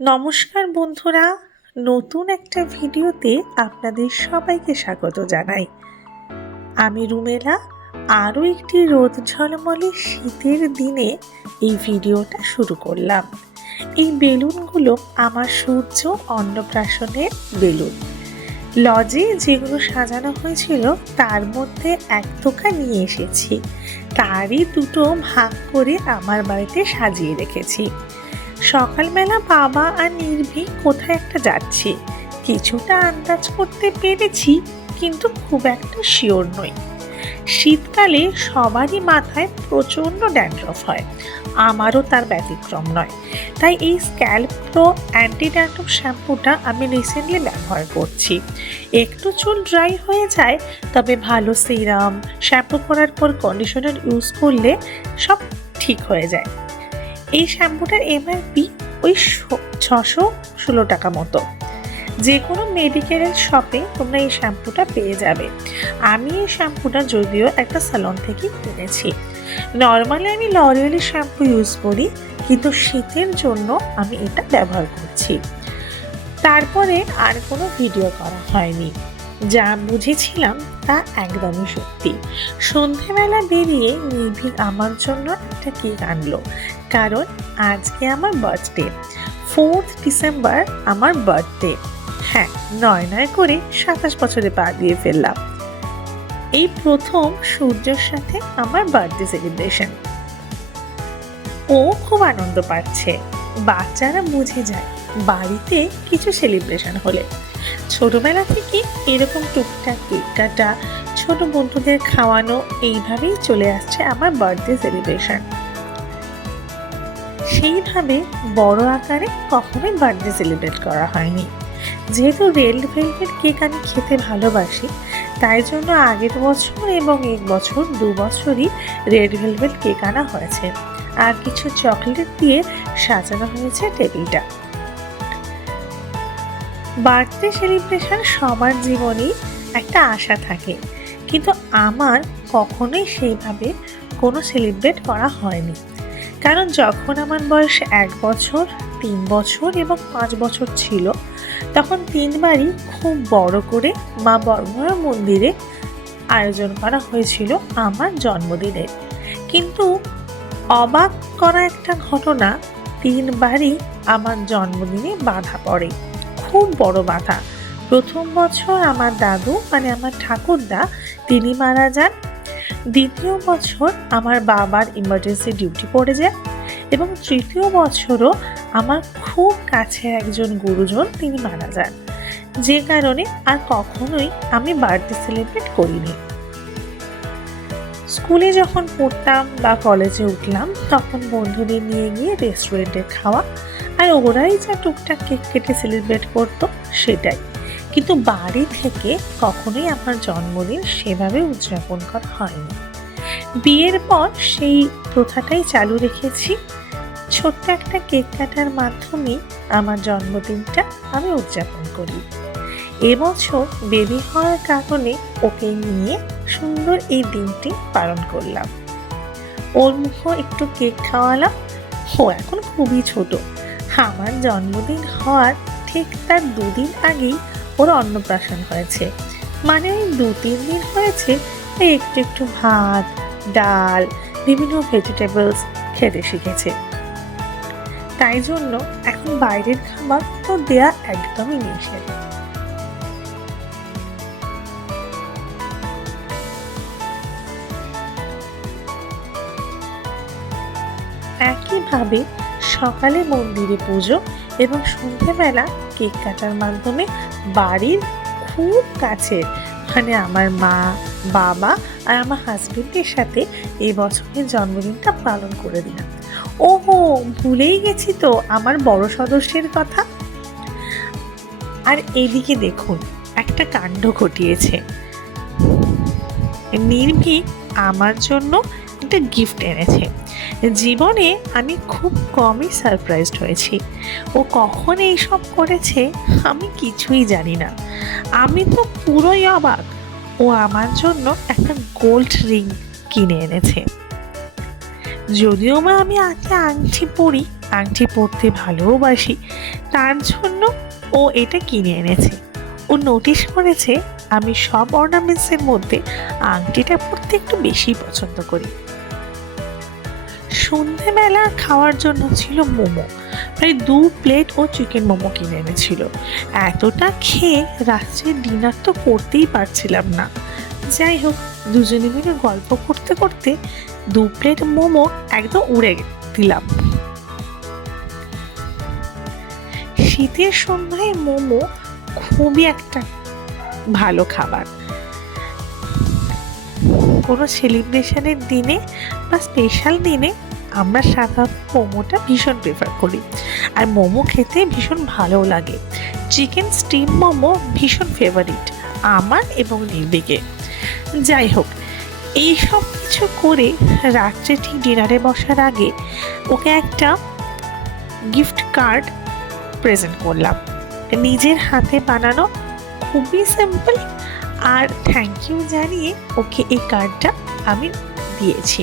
নমস্কার বন্ধুরা, নতুন একটা ভিডিওতে আপনাদের সবাইকে স্বাগত জানাই। আমি রুমেলা। আরও একটি রোদ ঝলমলে শীতের দিনে এই ভিডিওটা শুরু করলাম। এই বেলুনগুলো আমার সূর্য অন্নপ্রাশনের বেলুন। লজে যেগুলো সাজানো হয়েছিল তার মধ্যে এক থোকা নিয়ে এসেছি, তারই দুটো ভাগ করে আমার বাড়িতে সাজিয়ে রেখেছি। সকালবেলা বাবা আর নির্ভীক কোথায় একটা যাচ্ছে, কিছুটা আন্দাজ করতে পেরেছি, কিন্তু খুব একটা শিওর নই। শীতকালে সবারই মাথায় প্রচণ্ড ড্যান্ড্রফ হয়, আমারও তার ব্যতিক্রম নয়। তাই এই স্ক্যাল্প প্রো অ্যান্টি ড্যান্ড্রফ শ্যাম্পুটা আমি রিসেন্টলি ব্যবহার করছি। একটু চুল ড্রাই হয়ে যায়, তবে ভালো সিরাম, শ্যাম্পু করার পর কন্ডিশনার ইউজ করলে সব ঠিক হয়ে যায়। এই শ্যাম্পুটার এমআরপি ওই 616 টাকা মতো। যে কোনো মেডিকেলের শপে তোমরা এই শ্যাম্পুটা পেয়ে যাবে। আমি এই শ্যাম্পুটা যদিও একটা স্যালন থেকে কিনেছি। নর্মালি আমি লরিয়ালের শ্যাম্পু ইউজ করি, কিন্তু শীতের জন্য আমি এটা ব্যবহার করছি। তারপরে আর কোনো ভিডিও করা হয়নি। যা বুঝেছিলাম তা একদমই সত্যি। সন্ধেবেলা বেরিয়ে নির্ভীক আমার জন্য একটা কেক আনলো, কারণ আজকে আমার বার্থডে। 4th ডিসেম্বর আমার বার্থডে। হ্যাঁ, নয় করে 27 বছরে পা দিয়ে ফেললাম। এই প্রথম সূর্যের সাথে আমার বার্থডে সেলিব্রেশন। ও খুব আনন্দ পাচ্ছে। বাচ্চারা বুঝে যায় বাড়িতে কিছু সেলিব্রেশন হলে। ছোটবেলা থেকে এরকম টুকটাক কেক কাটা, ছোট বন্ধুদের খাওয়ানো, এইভাবেই চলে আসছে আমার বার্থডে সেলিব্রেশন। সেইভাবে বড় আকারে কখনোই বার্থডে সেলিব্রেট করা হয়নি। যেহেতু রেড ভেলভেট কেক আমি খেতে ভালোবাসি, তাই জন্য আগের বছর এবং এই বছর 2 বছরই রেড ভেলভেট কেক আনা হয়েছে, আর কিছু চকলেট দিয়ে সাজানো হয়েছে টেবিলটা। বার্থডে সেলিব্রেশন সবার জীবনেই একটা আশা থাকে, কিন্তু আমার কখনোই সেইভাবে কোনো সেলিব্রেট করা হয়নি। কারণ যখন আমার বয়স 1 বছর, 3 বছর এবং 5 বছর ছিল, তখন 3 বারই খুব বড় করে মা বর্মরা মন্দিরে আয়োজন করা হয়েছিল আমার জন্মদিনের। কিন্তু অবাক করা একটা ঘটনা, 3 বারই আমার জন্মদিনে বাধা পড়ে, খুব বড় বাধা। প্রথম বছর আমার দাদু মানে আমার ঠাকুরদা তিনি মারা যান। দ্বিতীয় বছর আমার বাবার ইমার্জেন্সি ডিউটি পড়ে যায়, এবং তৃতীয় বছরও আমার খুব কাছের একজন গুরুজন তিনি মারা যান, যে কারণে আর কখনোই আমি বার্থডে সেলিব্রেট করিনি। স্কুলে যখন পড়তাম বা কলেজে উঠলাম, তখন বন্ধুদের নিয়ে গিয়ে রেস্টুরেন্টে খাওয়া, আর ওরাই যা টুকটাক কেক কেটে সেলিব্রেট করতো সেটাই। কিন্তু বাড়ি থেকে কখনোই আমার জন্মদিন সেভাবে উদযাপন করা হয়নি। বিয়ের পর সেই প্রথাটাই চালু রেখেছি। ছোট্ট একটা কেক কাটার মাধ্যমে আমার জন্মদিনটা আমি উদযাপন করি। এবছর বেবি হওয়ার কারণে ওকে নিয়ে সুন্দর এই দিনটি পালন করলাম। ওর মুখে একটু কেক খাওয়ালাম। ও এখন খুবই ছোট। আমার জন্মদিন হওয়ার ঠিক তার 2 দিন আগেই ওর অন্নপ্রাশন হয়েছে। মানে ওই 2-3 দিন হয়েছে একটু একটু ভাত, ডাল, বিভিন্ন ভেজিটেবলস খেতে শিখেছে। তাই জন্য এখন বাইরের খাবার তো দেয়া একদমই নিষেধ। একইভাবে সকালে মন্দিরে পুজো এবং সন্ধ্যেবেলা কেক কাটার মাধ্যমে বাড়ির খুব কাছের মানে আমার মা, বাবা আর আমার হাজবেন্ডের সাথে এই বছরের জন্মদিনটা পালন করে দিলাম। ওহো, ভুলেই গেছি তো আমার বড় সদস্যের কথা। আর এদিকে দেখুন, একটা কাণ্ড ঘটিয়েছে। নির্ভীক আমার জন্য একটা গিফট এনেছে। জীবনে আমি খুব কমই সারপ্রাইজড হয়েছি। ও কখন এইসব করেছে আমি কিছুই জানি না। আমি তো পুরোই অবাক। ও আমার জন্য একটা গোল্ড রিং কিনে এনেছে। যদিও বা আমি আগে আংটি পরি, আংটি পরতে ভালোবাসি, তার জন্য ও এটা কিনে এনেছে। ও নোটিশ করেছে আমি সব অর্নামেন্টসের মধ্যে আংটিটা পরতে একটু বেশি পছন্দ করি। সন্ধেবেলা খাওয়ার জন্য ছিল মোমো, প্রায় 2 প্লেট ও চিকেন মোমো কিনে এনেছিল। এতটা খেয়ে রাত্রে ডিনার তো করতেই পারছিলাম না। যাই হোক, দুজনে মিলে গল্প করতে করতে 2 প্লেট মোমো একদম উড়ে দিলাম। শীতের সন্ধ্যায় মোমো খুবই একটা ভালো খাবার। কোনো সেলিব্রেশনের দিনে বা স্পেশাল দিনে আমরা সাধারণত মোমোটা ভীষণ প্রেফার করি, আর মোমো খেতে ভীষণ ভালো লাগে। চিকেন স্টিম মোমো ভীষণ ফেভারিট আমার এবং নির্বিকে। যাই হোক, এই সব কিছু করে রাত্রে ঠিক ডিনারে বসার আগে ওকে একটা গিফট কার্ড প্রেজেন্ট করলাম, নিজের হাতে বানানো, খুবই সিম্পল। আর থ্যাংক ইউ জানিয়ে ওকে এই কার্ডটা আমি দিয়েছি।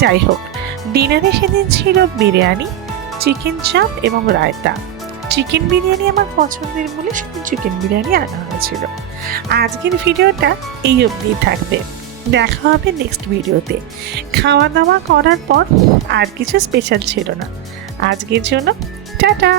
যাই হোক, ডিনারে সেদিন ছিল বিরিয়ানি, চিকেন চাপ এবং রায়তা। চিকেন বিরিয়ানি আমার পছন্দের বলে সেদিন চিকেন বিরিয়ানি আনা হয়েছিল। আজকের ভিডিওটা এই অবধি থাকবে, দেখা হবে নেক্সট ভিডিওতে। খাওয়া দাওয়া করার পর আর কিছু স্পেশাল ছিল না। আজকের জন্য টাটা।